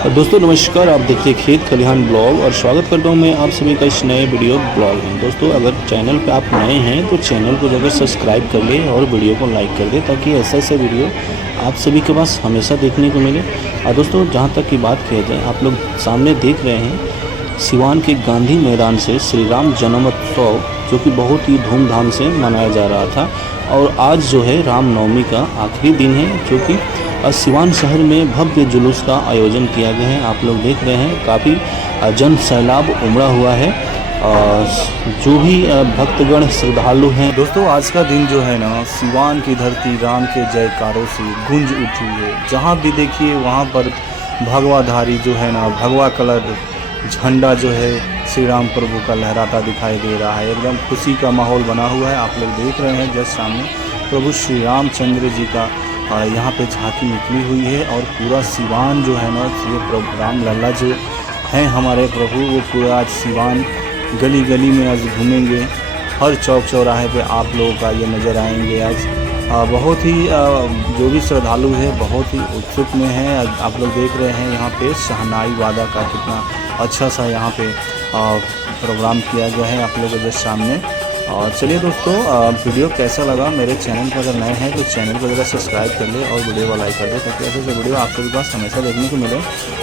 दोस्तों नमस्कार, आप देखिए खेत खलिहान ब्लॉग और स्वागत करता हूं मैं आप सभी का इस नए वीडियो ब्लॉग में। दोस्तों अगर चैनल पे आप नए हैं तो चैनल को जरूर सब्सक्राइब कर ले और वीडियो को लाइक कर दे ताकि ऐसे वीडियो आप सभी के पास हमेशा देखने को मिले। और दोस्तों जहां तक की बात किया जाए, आप लोग सामने देख रहे हैं सिवान के गांधी मैदान से श्री राम जन्मोत्सव जो कि बहुत ही धूमधाम से मनाया जा रहा था। और आज जो है रामनवमी का आखिरी दिन है, जो कि सिवान शहर में भव्य जुलूस का आयोजन किया गया है। आप लोग देख रहे हैं काफ़ी जन सैलाब उमड़ा हुआ है। जो भी भक्तगण श्रद्धालु हैं, दोस्तों आज का दिन जो है ना, सिवान की धरती राम के जयकारों से गूंज उठी है। जहाँ भी देखिए वहाँ पर भगवाधारी जो है ना, भगवा कलर झंडा जो है श्री राम प्रभु का लहराता दिखाई दे रहा है। एकदम खुशी का माहौल बना हुआ है। आप लोग देख रहे हैं जस्ट सामने प्रभु श्री रामचंद्र जी का यहाँ पे झांकी निकली हुई है। और पूरा सिवान जो है ना, ये प्रभु राम लल्ला जो हैं हमारे प्रभु, वो पूरा आज सिवान गली गली में आज घूमेंगे। हर चौक चौराहे पे आप लोगों का ये नज़र आएंगे। आज बहुत ही जो भी श्रद्धालु है बहुत ही उत्सुक में है। आप लोग देख रहे हैं यहाँ पे शहनाई वादा का कितना अच्छा सा यहाँ पे प्रोग्राम किया गया है आप लोगों के सामने। और चलिए दोस्तों, वीडियो कैसा लगा, मेरे चैनल पर अगर नए हैं तो चैनल को ज़रा सब्सक्राइब कर ले और वीडियो को लाइक कर दे ताकि ऐसे वीडियो आपके पास हमेशा देखने को मिले।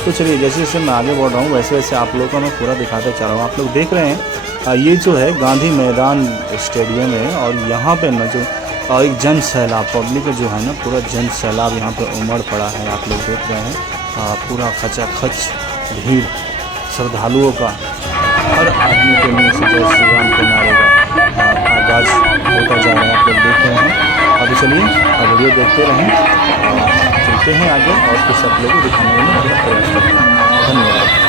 तो चलिए जैसे जैसे मैं आगे बढ़ रहा हूँ वैसे वैसे आप लोगों को मैं पूरा दिखाते चल रहा हूँ। आप लोग देख रहे हैं ये जो है गांधी मैदान स्टेडियम है। और यहाँ पर न जो एक जन सैलाब पब्लिक जो है ना, पूरा जन सैलाब यहाँ पर उमड़ पड़ा है। आप लोग देख रहे हैं पूरा खचाखच भीड़ श्रद्धालुओं का, हर आदमी के मुँह से जय श्री राम के नारे का आगाज होता जा रहा है। आप लोग देख रहे हैं। अभी चलिए वीडियो देखते रहें, चलते हैं आगे और कुछ आप लोगों को दिखाने में पूरा प्रयास करते हैं। धन्यवाद।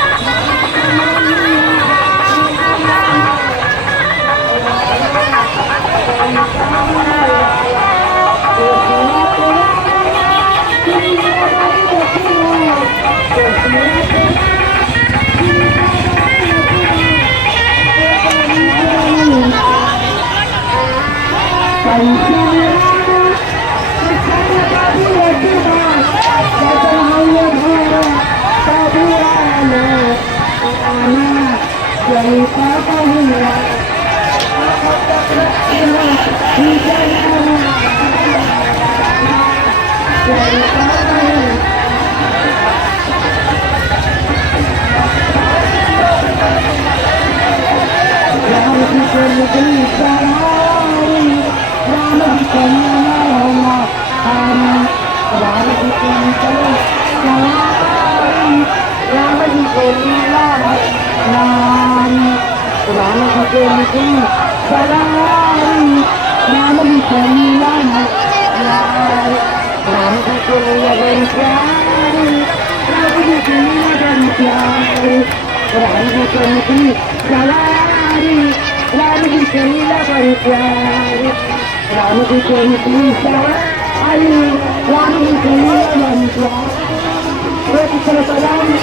Ramu